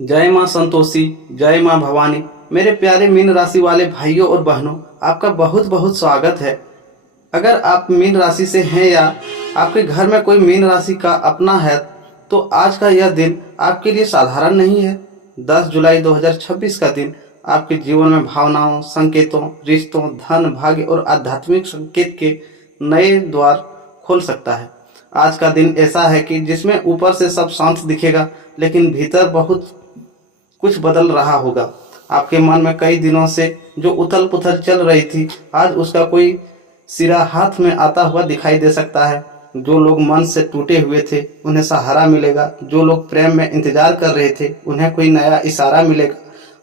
जय माँ संतोषी, जय माँ भवानी। मेरे प्यारे मीन राशि वाले भाइयों और बहनों, आपका बहुत बहुत स्वागत है। अगर आप मीन राशि से हैं या आपके घर में कोई मीन राशि का अपना है, तो आज का यह दिन आपके लिए साधारण नहीं है। 10 जुलाई 2026 का दिन आपके जीवन में भावनाओं, संकेतों, रिश्तों, धन, भाग्य और आध्यात्मिक संकेत के नए द्वार खोल सकता है। आज का दिन ऐसा है कि जिसमें ऊपर से सब शांत दिखेगा, लेकिन भीतर बहुत कुछ बदल रहा होगा। आपके मन में कई दिनों से जो उथल पुथल चल रही थी, आज उसका कोई सिरा हाथ में आता हुआ दिखाई दे सकता है। जो लोग मन से टूटे हुए थे, उन्हें सहारा मिलेगा। जो लोग प्रेम में इंतजार कर रहे थे, उन्हें कोई नया इशारा मिलेगा।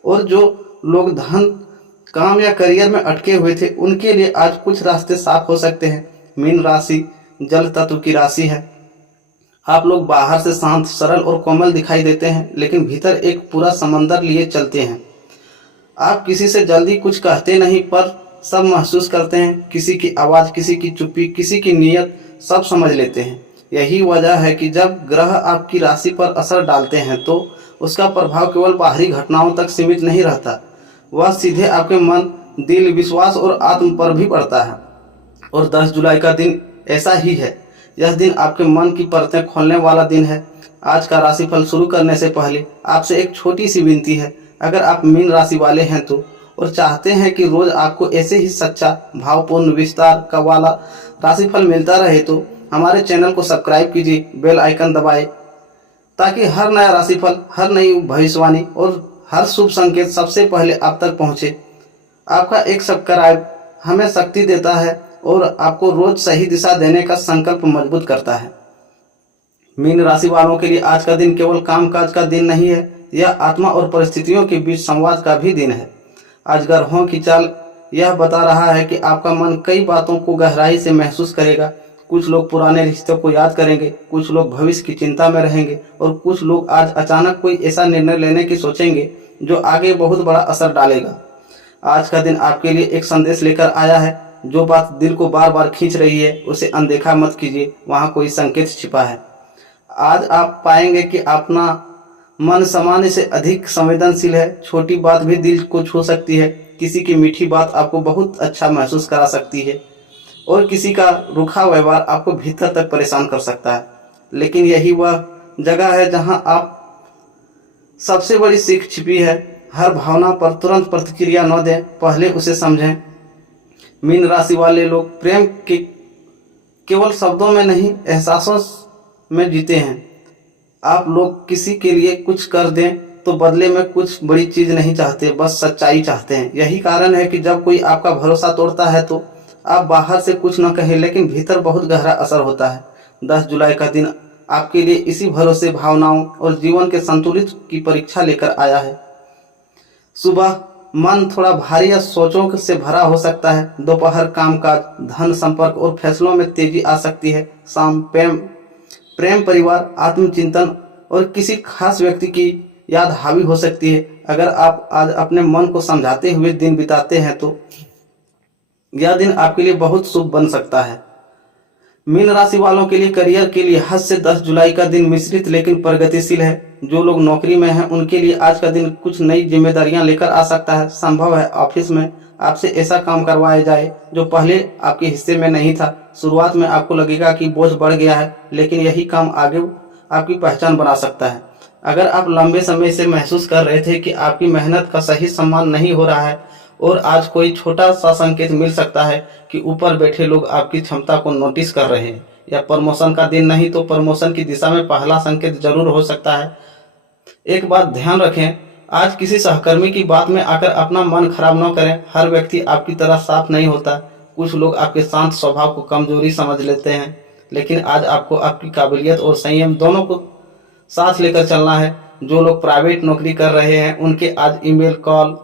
और जो लोग धन, काम या करियर में अटके हुए थे, उनके लिए आज कुछ रास्ते साफ हो सकते हैं। मीन राशि जल तत्व की राशि है। आप लोग बाहर से शांत, सरल और कोमल दिखाई देते हैं, लेकिन भीतर एक पूरा समंदर लिए चलते हैं। आप किसी से जल्दी कुछ कहते नहीं, पर सब महसूस करते हैं। किसी की आवाज़, किसी की चुप्पी, किसी की नीयत, सब समझ लेते हैं। यही वजह है कि जब ग्रह आपकी राशि पर असर डालते हैं, तो उसका प्रभाव केवल बाहरी घटनाओं तक सीमित नहीं रहता। वह सीधे आपके मन, दिल, विश्वास और आत्म पर भी पड़ता है। और 10 जुलाई का दिन ऐसा ही है। यह दिन आपके मन की परतें खोलने वाला दिन है। आज का राशिफल शुरू करने से पहले आपसे एक छोटी सी विनती है। अगर आप मीन राशि वाले हैं तो और चाहते हैं कि रोज आपको ऐसे ही सच्चा, भावपूर्ण, विस्तार का वाला राशिफल मिलता रहे, तो हमारे चैनल को सब्सक्राइब कीजिए, बेल आइकन दबाएं, ताकि हर नया राशिफल, हर नई भविष्यवाणी और हर शुभ संकेत सबसे पहले आप तक पहुंचे। आपका एक सब्सक्राइब हमें शक्ति देता है और आपको रोज सही दिशा देने का संकल्प मजबूत करता है। मीन राशि वालों के लिए आज का दिन केवल कामकाज का दिन नहीं है, यह आत्मा और परिस्थितियों के बीच संवाद का भी दिन है। आज ग्रहों की चाल यह बता रहा है कि आपका मन कई बातों को गहराई से महसूस करेगा। कुछ लोग पुराने रिश्तों को याद करेंगे, कुछ लोग भविष्य की चिंता में रहेंगे और कुछ लोग आज अचानक कोई ऐसा निर्णय लेने की सोचेंगे जो आगे बहुत बड़ा असर डालेगा। आज का दिन आपके लिए एक संदेश लेकर आया है। जो बात दिल को बार बार खींच रही है, उसे अनदेखा मत कीजिए, वहाँ कोई संकेत छिपा है। आज आप पाएंगे कि अपना मन सामान्य से अधिक संवेदनशील है। छोटी बात भी दिल को छू सकती है। किसी की मीठी बात आपको बहुत अच्छा महसूस करा सकती है और किसी का रूखा व्यवहार आपको भीतर तक परेशान कर सकता है। लेकिन यही वह जगह है जहां आप सबसे बड़ी सीख छिपी है। हर भावना पर तुरंत प्रतिक्रिया न दें, पहले उसे समझें। मीन राशि वाले लोग प्रेम के केवल शब्दों में नहीं, एहसासों में जीते हैं। आप लोग किसी के लिए कुछ कर दें तो बदले में कुछ बड़ी चीज नहीं चाहते, बस सच्चाई चाहते हैं। यही कारण है कि जब कोई आपका भरोसा तोड़ता है, तो आप बाहर से कुछ न कहें, लेकिन भीतर बहुत गहरा असर होता है। 10 जुलाई का दिन आपके लिए इसी भरोसे, भावनाओं और जीवन के संतुलित की परीक्षा लेकर आया है। सुबह मन थोड़ा भारी या सोचों से भरा हो सकता है। दोपहर कामकाज, धन, संपर्क और फैसलों में तेजी आ सकती है। शाम प्रेम, परिवार, आत्मचिंतन और किसी खास व्यक्ति की याद हावी हो सकती है। अगर आप आज अपने मन को समझाते हुए दिन बिताते हैं, तो यह दिन आपके लिए बहुत शुभ बन सकता है। मीन राशि वालों के लिए करियर के लिहाज से 10 जुलाई का दिन मिश्रित लेकिन प्रगतिशील है। जो लोग नौकरी में हैं, उनके लिए आज का दिन कुछ नई जिम्मेदारियां लेकर आ सकता है। संभव है ऑफिस में आपसे ऐसा काम करवाया जाए जो पहले आपके हिस्से में नहीं था। शुरुआत में आपको लगेगा कि बोझ बढ़ गया है, लेकिन यही काम आगे आपकी पहचान बना सकता है। अगर आप लंबे समय से महसूस कर रहे थे कि आपकी मेहनत का सही सम्मान नहीं हो रहा है, और आज कोई छोटा सा संकेत मिल सकता है कि ऊपर बैठे लोग आपकी क्षमता को नोटिस कर रहे हैं, या प्रमोशन का दिन नहीं तो प्रमोशन की दिशा में पहला संकेत जरूर हो सकता है। एक बात ध्यान रखें, आज किसी सहकर्मी की बात में आकर अपना मन खराब न करें। हर व्यक्ति आपकी तरह साफ नहीं होता। कुछ लोग आपके शांत स्वभाव को कमजोरी समझ लेते हैं, लेकिन आज आपको आपकी काबिलियत और संयम दोनों को साथ लेकर चलना है। जो लोग प्राइवेट नौकरी कर रहे हैं, उनके आज ईमेल, कॉल,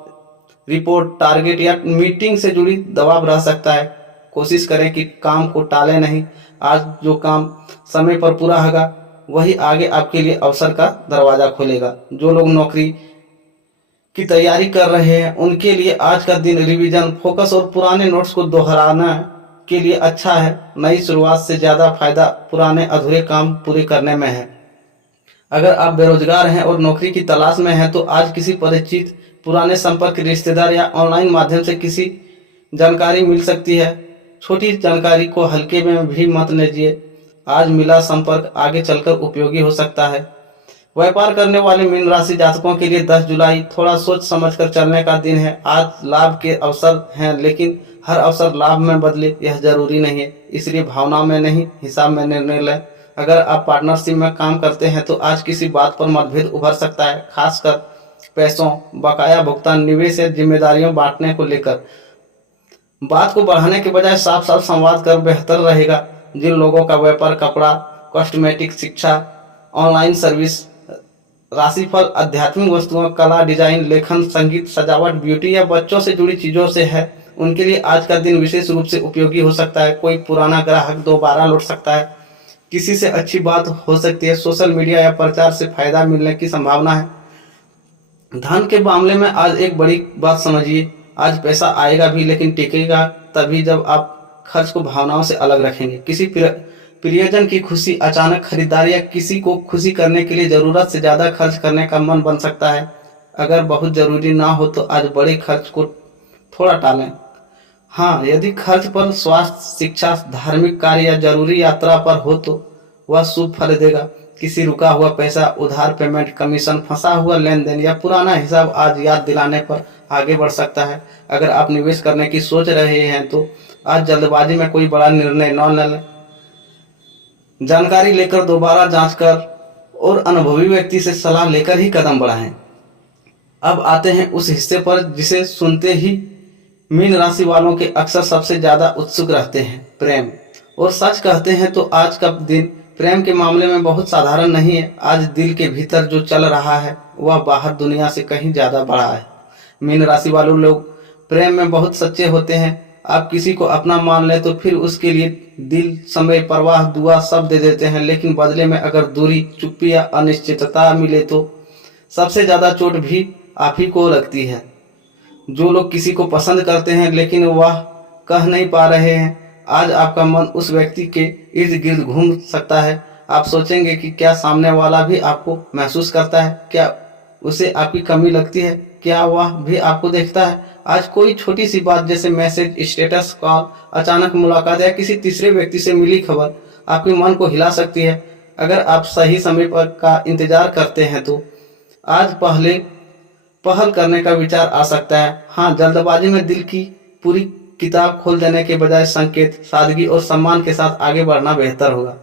रिपोर्ट, टारगेट या मीटिंग से जुड़ी दबाव रह सकता है। कोशिश करें कि काम को टालें नहीं। आज जो काम समय पर पूरा होगा, वही आगे आपके लिए अवसर का दरवाजा खोलेगा। जो लोग नौकरी की तैयारी कर रहे हैं, उनके लिए आज का दिन रिवीजन, फोकस और पुराने नोट्स को दोहराना के लिए अच्छा है। नई शुरुआत से ज़्यादा फायदा पुराने अधूरे काम पूरे करने में है। अगर आप बेरोजगार हैं और नौकरी की तलाश में हैं तो आज किसी परिचित, पुराने संपर्क, रिश्तेदार या ऑनलाइन माध्यम से किसी जानकारी मिल सकती है। छोटी जानकारी को हल्के में भी मत लीजिए। आज मिला संपर्क आगे चलकर उपयोगी हो सकता है। व्यापार करने वाले मीन राशि जातकों के लिए 10 जुलाई थोड़ा सोच समझकर चलने का दिन है। आज लाभ के अवसर हैं, लेकिन हर अवसर लाभ में बदले यह जरूरी नहीं है, इसलिए भावना में नहीं, हिसाब में निर्णय लें। अगर आप पार्टनरशिप में काम करते हैं तो आज किसी बात पर मतभेद उभर सकता है, खासकर पैसों, बकाया भुगतान, निवेश या जिम्मेदारियों बांटने को लेकर। बात को बढ़ाने के बजाय साफ साफ संवाद कर बेहतर रहेगा। जिन लोगों का व्यापार कपड़ा, कॉस्मेटिक, शिक्षा, ऑनलाइन सर्विस, राशिफल, आध्यात्मिक वस्तुओं, कला, डिजाइन, लेखन, संगीत, सजावट, ब्यूटी या बच्चों से जुड़ी चीजों से है, उनके लिए आज का दिन विशेष रूप से उपयोगी हो सकता है। कोई पुराना ग्राहक दोबारा लौट सकता है, किसी से अच्छी बात हो सकती है, सोशल मीडिया या प्रचार से फायदा मिलने की संभावना है। धन के मामले में आज एक बड़ी बात समझिए, आज पैसा आएगा भी, लेकिन टिकेगा तभी जब आप खर्च को भावनाओं से अलग रखेंगे। किसी प्रियजन की खुशी, अचानक खरीदारी या किसी को खुशी करने के लिए जरूरत से ज्यादा खर्च करने का मन बन सकता है। अगर बहुत जरूरी ना हो तो आज बड़े खर्च को थोड़ा टालें। हाँ, यदि खर्च पर स्वास्थ्य, शिक्षा, धार्मिक कार्य या जरूरी यात्रा पर हो तो वह शुभ फल देगा। किसी रुका हुआ पैसा, उधार पेमेंट, कमीशन, फंसा हुआ लेन देन या पुराना हिसाब आज याद दिलाने पर आगे बढ़ सकता है। अगर आप निवेश करने की सोच रहे हैं तो आज जल्दबाजी में कोई बड़ा निर्णय न लें। जानकारी लेकर, दोबारा जांच कर और अनुभवी व्यक्ति से सलाह लेकर ही कदम बढ़ाएं। अब आते हैं उस हिस्से पर जिसे सुनते ही मीन राशि वालों के अक्सर सबसे ज्यादा उत्सुक रहते हैं, प्रेम। और सच कहते हैं तो आज का दिन प्रेम के मामले में बहुत साधारण नहीं है। आज दिल के भीतर जो चल रहा है वह बाहर दुनिया से कहीं ज्यादा बड़ा है। मीन राशि वालों लोग प्रेम में बहुत सच्चे होते हैं। आप किसी को अपना मान ले तो फिर उसके लिए दिल, समय, परवाह, दुआ सब दे देते हैं, लेकिन बदले में अगर दूरी, चुप्पी या अनिश्चितता मिले तो सबसे ज्यादा चोट भी आप ही को लगती है। जो लोग किसी को पसंद करते हैं लेकिन वह कह नहीं पा रहे हैं, आज आपका मन उस व्यक्ति के इर्द गिर्द घूम सकता है। आप सोचेंगे कि क्या सामने वाला भी आपको महसूस करता है, क्या उसे आपकी कमी लगती है, क्या वह भी आपको देखता है। आज कोई छोटी सी बात जैसे मैसेज, स्टेटस, कॉल, अचानक मुलाकात या किसी तीसरे व्यक्ति से मिली खबर आपके मन को हिला सकती है। अगर आप सही समय पर का इंतजार करते हैं तो आज पहल करने का विचार आ सकता है। हाँ, जल्दबाजी में दिल की पूरी किताब खोल देने के बजाय संकेत, सादगी और सम्मान के साथ आगे बढ़ना बेहतर होगा।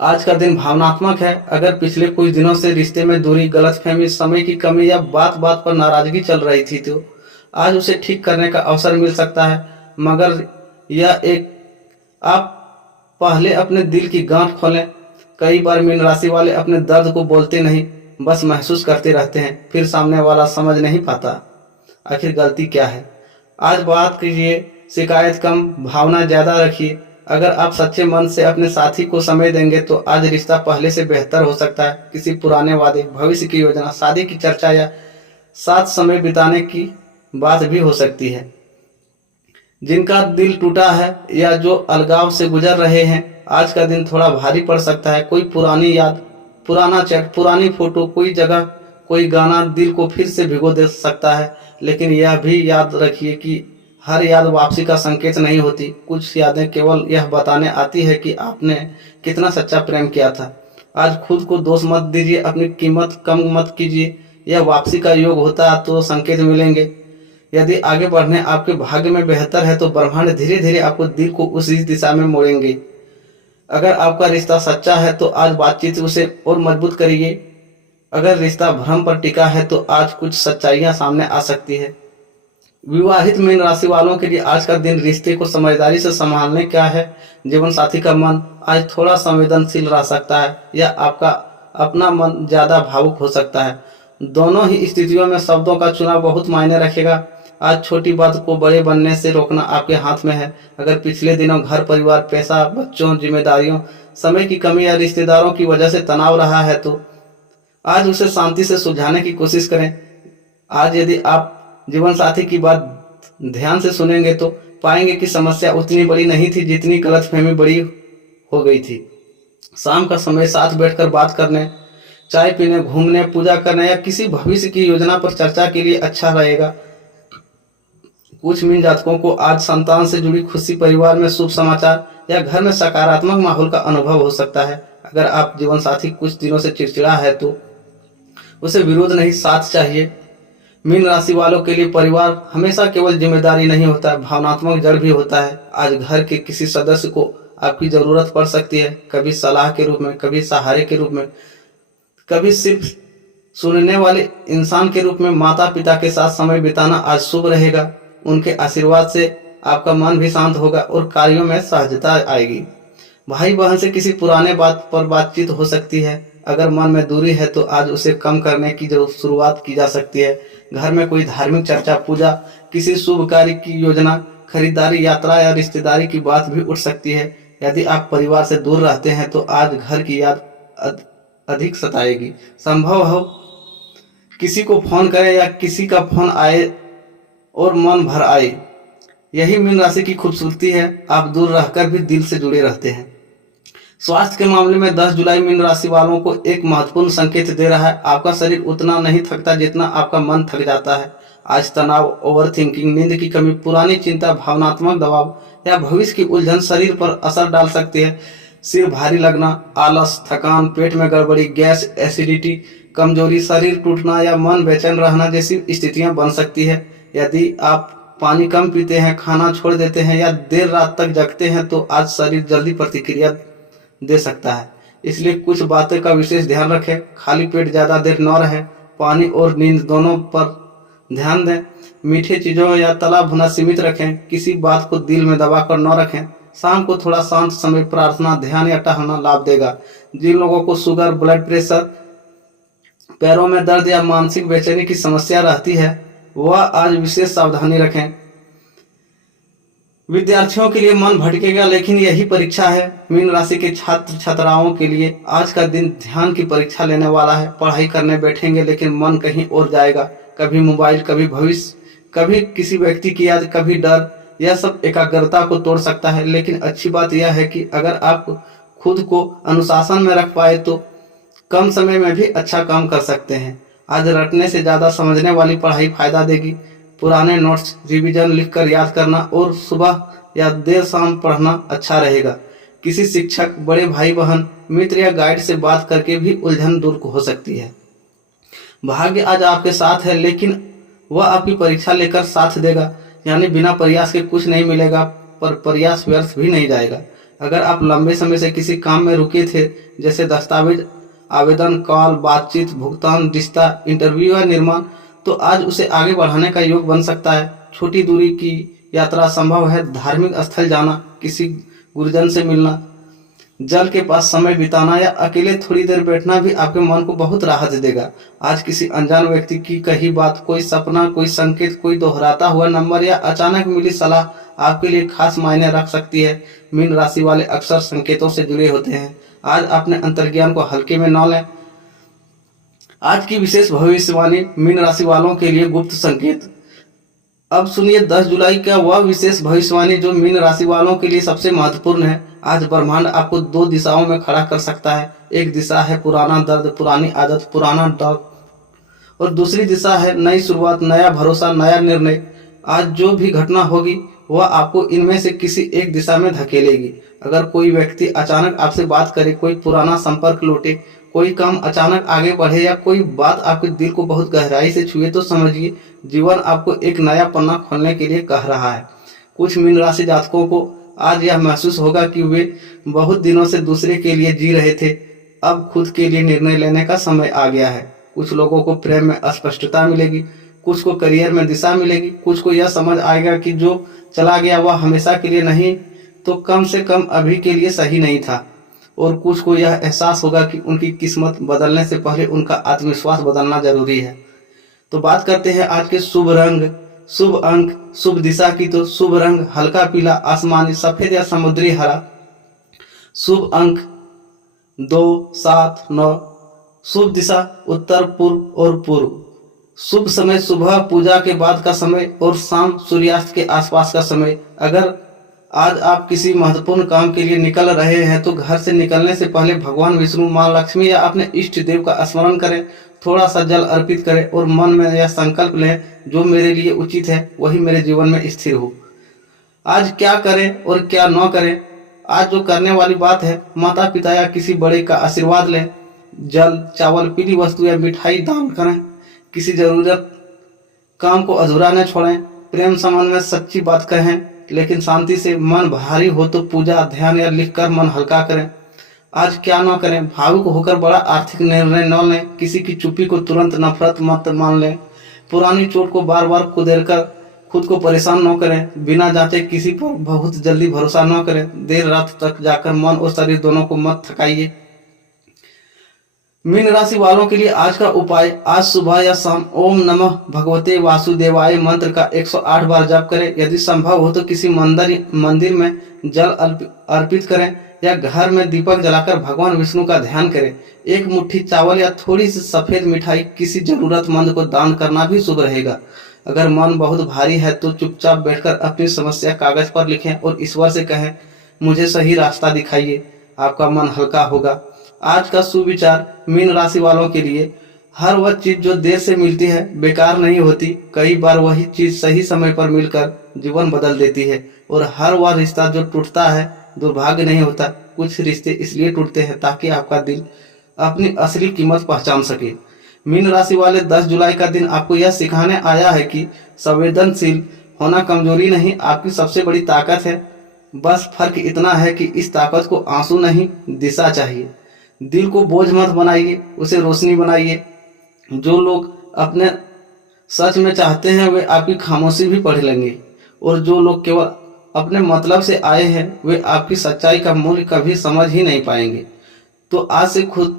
आज का दिन भावनात्मक है। अगर पिछले कुछ दिनों से रिश्ते में दूरी, गलतफहमी, समय की कमी या बात बात पर नाराजगी चल रही थी तो आज उसे ठीक करने का अवसर मिल सकता है। मगर यह एक आप पहले अपने दिल की गांठ खोलें। कई बार मीन राशि वाले अपने दर्द को बोलते नहीं, बस महसूस करते रहते हैं, फिर सामने वाला समझ नहीं पाता आखिर गलती क्या है। आज बात कीजिए, शिकायत कम, भावना ज्यादा रखिए। अगर आप सच्चे मन से अपने साथी को समय देंगे तो आज रिश्ता पहले से बेहतर हो सकता है। किसी पुराने वादे, भविष्य की योजना, शादी की चर्चा या साथ समय बिताने की बात भी हो सकती है। जिनका दिल टूटा है या जो अलगाव से गुजर रहे हैं, आज का दिन थोड़ा भारी पड़ सकता है। कोई पुरानी याद, पुराना चैट, पुरानी फोटो, कोई जगह, कोई गाना दिल को फिर से भिगो दे सकता है। लेकिन यह भी याद रखिए कि हर याद वापसी का संकेत नहीं होती। कुछ यादें केवल यह बताने आती है कि आपने कितना सच्चा प्रेम किया था। आज खुद को दोष मत दीजिए, अपनी कीमत कम मत कीजिए। यह वापसी का योग होता है तो संकेत मिलेंगे। यदि आगे बढ़ने आपके भाग्य में बेहतर है तो ब्रह्मांड धीरे धीरे आपको दिल को उसी दिशा में मोड़ेंगे। अगर आपका रिश्ता सच्चा है तो आज बातचीत उसे और मजबूत करिए। अगर रिश्ता भ्रम पर टिका है तो आज कुछ सच्चाइयां सामने आ सकती है। विवाहित मीन राशि वालों के लिए आज का दिन रिश्ते को समझदारी से संभालने का है। जीवन साथी का मन आज थोड़ा संवेदनशील रह सकता है या आपका अपना मन ज्यादा भावुक हो सकता है। दोनों ही स्थितियों में शब्दों का चुनाव बहुत मायने रखेगा। आज छोटी बात को बड़े बनने से रोकना आपके हाथ में है। अगर पिछले दिनों घर परिवार, पैसा, बच्चों, जिम्मेदारियों, समय की कमी या रिश्तेदारों की वजह से तनाव रहा है तो आज उसे शांति से सुलझाने की कोशिश करें। आज यदि आप जीवन साथी की बात ध्यान से सुनेंगे तो पाएंगे कि समस्या उतनी बड़ी नहीं थी जितनी गलतफहमी बड़ी हो गई थी। शाम का समय साथ बैठकर बात करने, चाय पीने, घूमने, पूजा करने या किसी भविष्य की योजना पर चर्चा के लिए अच्छा रहेगा। कुछ मीन जातकों को आज संतान से जुड़ी खुशी, परिवार में शुभ समाचार या घर में सकारात्मक माहौल का अनुभव हो सकता है। अगर आप जीवन साथी कुछ दिनों से चिड़चिड़ा है तो उसे विरोध नहीं, साथ चाहिए। मीन राशि वालों के लिए परिवार हमेशा केवल जिम्मेदारी नहीं होता है, भावनात्मक जड़ भी होता है। आज घर के किसी सदस्य को आपकी जरूरत पड़ सकती है, कभी सलाह के रूप में, कभी सहारे के रूप में, कभी सिर्फ सुनने वाले इंसान के रूप में। माता पिता के साथ समय बिताना आज शुभ रहेगा। उनके आशीर्वाद से आपका मन भी शांत होगा और कार्यों में सहजता आएगी। भाई बहन से किसी पुराने बात पर बातचीत हो सकती है। अगर मन में दूरी है तो आज उसे कम करने की जो शुरुआत की जा सकती है। घर में कोई धार्मिक चर्चा, पूजा, किसी शुभ कार्य की योजना, खरीदारी, यात्रा या रिश्तेदारी की बात भी उठ सकती है। यदि आप परिवार से दूर रहते हैं तो आज घर की याद अधिक सताएगी। संभव हो किसी को फोन करें या किसी का फोन आए और मन भर आए। यही मीन राशि की खूबसूरती है, आप दूर रहकर भी दिल से जुड़े रहते हैं। स्वास्थ्य के मामले में 10 जुलाई मीन राशि वालों को एक महत्वपूर्ण संकेत दे रहा है। आपका शरीर उतना नहीं थकता जितना आपका मन थक जाता है। आज तनाव, ओवर थिंकिंग, नींद की कमी, पुरानी चिंता, भावनात्मक दबाव या भविष्य की उलझन शरीर पर असर डाल सकती है। सिर भारी लगना, आलस, थकान, पेट में गड़बड़ी, गैस, एसिडिटी, कमजोरी, शरीर टूटना या मन बेचैन रहना जैसी स्थितियां बन सकती है। यदि आप पानी कम पीते हैं, खाना छोड़ देते हैं या देर रात तक जगते हैं तो आज शरीर जल्दी प्रतिक्रिया दे सकता है। इसलिए कुछ बातें का विशेष ध्यान रखें। खाली पेट ज़्यादा देर न रहें। पानी और नींद दोनों पर ध्यान दें। मीठे चीज़ों या तला भुना सीमित रखें। किसी बात को दिल में दबाकर न रखें। शाम को थोड़ा शांत समय प्रार्थना, ध्यान या टहलना लाभ देगा। जिन लोगों को शुगर, ब्लड प्रेशर, पैरों में दर्द या मानसिक बेचैनी की समस्या रहती है वह आज विशेष सावधानी रखें। विद्यार्थियों के लिए मन भटकेगा लेकिन यही परीक्षा है। मीन राशि के छात्र छात्राओं के लिए आज का दिन ध्यान की परीक्षा लेने वाला है। पढ़ाई करने बैठेंगे लेकिन मन कहीं और जाएगा। कभी मोबाइल, कभी भविष्य, कभी किसी व्यक्ति की याद, कभी डर। यह सब एकाग्रता को तोड़ सकता है। लेकिन अच्छी बात यह है कि अगर आप खुद को अनुशासन में रख पाए तो कम समय में भी अच्छा काम कर सकते हैं। आज रटने से ज़्यादा समझने वाली पढ़ाई फायदा देगी। पुराने नोट्स रिवीजन लिखकर याद करना और सुबह या देर शाम पढ़ना अच्छा रहेगा। किसी शिक्षक, बड़े भाई बहन, मित्र या गाइड से बात करके भी उलझन दूर हो सकती है। भाग्य आज आपके साथ है लेकिन वह आपकी परीक्षा लेकर साथ देगा। यानी बिना प्रयास के कुछ नहीं मिलेगा पर प्रयास व्यर्थ भी नहीं जाएगा। अगर आप लंबे समय से किसी काम में रुके थे जैसे दस्तावेज, आवेदन, कॉल, बातचीत, भुगतान, रिश्ता, इंटरव्यू या निर्माण, तो आज उसे आगे बढ़ाने का योग बन सकता है। छोटी दूरी की यात्रा संभव है। धार्मिक स्थल जाना, किसी गुरुजन से मिलना, जल के पास समय बिताना या अकेले थोड़ी देर बैठना भी आपके मन को बहुत राहत देगा। आज किसी अनजान व्यक्ति की कही बात, कोई सपना, कोई संकेत, कोई दोहराता हुआ नंबर या अचानक मिली सलाह आपके लिए खास मायने रख सकती है। मीन राशि वाले अक्सर संकेतों से जुड़े होते हैं। आज अपने अंतर्ज्ञान को हल्के में न लें। आज की विशेष भविष्यवाणी मीन राशि वालों के लिए गुप्त संकेत। अब सुनिए 10 जुलाई का वह विशेष भविष्यवाणी जो मीन राशि वालों के लिए सबसे महत्वपूर्ण है। आज ब्रह्मांड आपको 2 दिशाओं में खड़ा कर सकता है। एक दिशा है पुराना दर्द, पुरानी आदत, पुराना डर, और दूसरी दिशा है नई शुरुआत, नया भरोसा, नया निर्णय। आज जो भी घटना होगी वह आपको इनमें से किसी एक दिशा में धकेलेगी। अगर कोई व्यक्ति अचानक आपसे बात करे, कोई पुराना संपर्क लौटे, कोई काम अचानक आगे बढ़े या कोई बात आपके दिल को बहुत गहराई से छुए तो समझिए जीवन आपको एक नया पन्ना खोलने के लिए कह रहा है। कुछ मीन राशि जातकों को आज यह महसूस होगा कि वे बहुत दिनों से दूसरे के लिए जी रहे थे, अब खुद के लिए निर्णय लेने का समय आ गया है। कुछ लोगों को प्रेम में स्पष्टता मिलेगी, कुछ को करियर में दिशा मिलेगी, कुछ को यह समझ आएगा कि जो चला गया वह हमेशा के लिए नहीं तो कम से कम अभी के लिए सही नहीं था, और कुछ को यह एहसास होगा कि उनकी किस्मत बदलने से पहले उनका आत्मविश्वास बदलना जरूरी है। तो बात करते हैं आज के शुभ रंग, शुभ अंक, शुभ दिशा की। तो शुभ रंग हल्का पीला, आसमानी, सफेद या समुद्री हरा। शुभ अंक 2, 7, 9। शुभ दिशा उत्तर, पूर्व और पूर्व। शुभ समय सुबह पूजा के बाद का समय और शाम सूर्यास्त के आसपास का समय। अगर आज आप किसी महत्वपूर्ण काम के लिए निकल रहे हैं तो घर से निकलने से पहले भगवान विष्णु, माँ लक्ष्मी या अपने इष्ट देव का स्मरण करें। थोड़ा सा जल अर्पित करें और मन में यह संकल्प लें, जो मेरे लिए उचित है वही मेरे जीवन में स्थिर हो। आज क्या करें और क्या न करें। आज जो करने वाली बात है, माता पिता या किसी बड़े का आशीर्वाद लें। जल, चावल, पीली वस्तु या मिठाई दान करें। किसी जरूरत काम को अधूरा न छोड़ें। प्रेम संबंध में सच्ची बात कहें, लेकिन शांति से। मन भारी हो तो पूजा, ध्यान या लिखकर मन हल्का करें। आज क्या न करें। भावुक होकर बड़ा आर्थिक निर्णय न लें। किसी की चुप्पी को तुरंत नफरत मत मान लें। पुरानी चोट को बार बार कुदेरकर खुद को परेशान न करें। बिना जांचे किसी पर बहुत जल्दी भरोसा न करें। देर रात तक जाकर मन और शरीर दोनों को मत थकाइए। मीन राशि वालों के लिए आज का उपाय, आज सुबह या शाम ओम नमः भगवते वासुदेवाय मंत्र का 108 बार जाप करें। यदि संभव हो तो किसी मंदिर में जल अर्पित करें या घर में दीपक जलाकर भगवान विष्णु का ध्यान करें। एक मुट्ठी चावल या थोड़ी सी सफेद मिठाई किसी जरूरतमंद को दान करना भी शुभ रहेगा। अगर मन बहुत भारी है तो चुपचाप बैठकर अपनी समस्या कागज पर लिखें और ईश्वर से कहें, मुझे सही रास्ता दिखाइए। आपका मन हल्का होगा। आज का सुविचार मीन राशि वालों के लिए, हर वह चीज जो देर से मिलती है बेकार नहीं होती। कई बार वही चीज सही समय पर मिलकर जीवन बदल देती है। और हर वह रिश्ता जो टूटता है दुर्भाग्य नहीं होता। कुछ रिश्ते इसलिए टूटते हैं ताकि आपका दिल अपनी असली कीमत पहचान सके। मीन राशि वाले 10 जुलाई का दिन आपको यह सिखाने आया है कि संवेदनशील होना कमजोरी नहीं, आपकी सबसे बड़ी ताकत है। बस फर्क इतना है कि इस ताकत को आंसू नहीं, दिशा चाहिए। दिल को बोझ मत बनाइए, उसे रोशनी बनाइए। जो लोग अपने सच में चाहते हैं वे आपकी खामोशी भी पढ़ लेंगे, और जो लोग केवल अपने मतलब से आए हैं वे आपकी सच्चाई का मूल्य कभी समझ ही नहीं पाएंगे। तो आज से खुद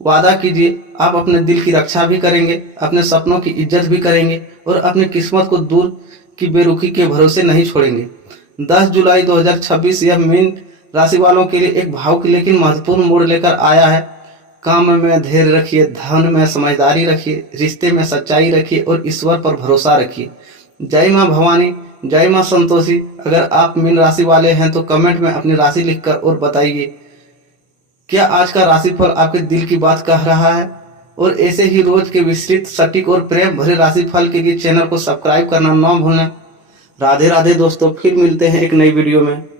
वादा कीजिए, आप अपने दिल की रक्षा भी करेंगे, अपने सपनों की इज्जत भी करेंगे और अपनी किस्मत को दूर की बेरुखी के भरोसे नहीं छोड़ेंगे। 10 जुलाई 2026 यह मीन राशि वालों के लिए एक भावुक लेकिन महत्वपूर्ण मोड़ लेकर आया है। काम में धैर्य रखिए, धन में समझदारी रखिए, रिश्ते में सच्चाई रखिए और ईश्वर पर भरोसा रखिए। जय माँ भवानी, जय माँ संतोषी। अगर आप मीन राशि वाले हैं तो कमेंट में अपनी राशि लिखकर और बताइए, क्या आज का राशिफल आपके दिल की बात कह रहा है। और ऐसे ही रोज के विस्तृत, सटीक और प्रेम भरे राशिफल के लिए चैनल को सब्सक्राइब करना न भूलें। राधे राधे दोस्तों, फिर मिलते हैं एक नई वीडियो में।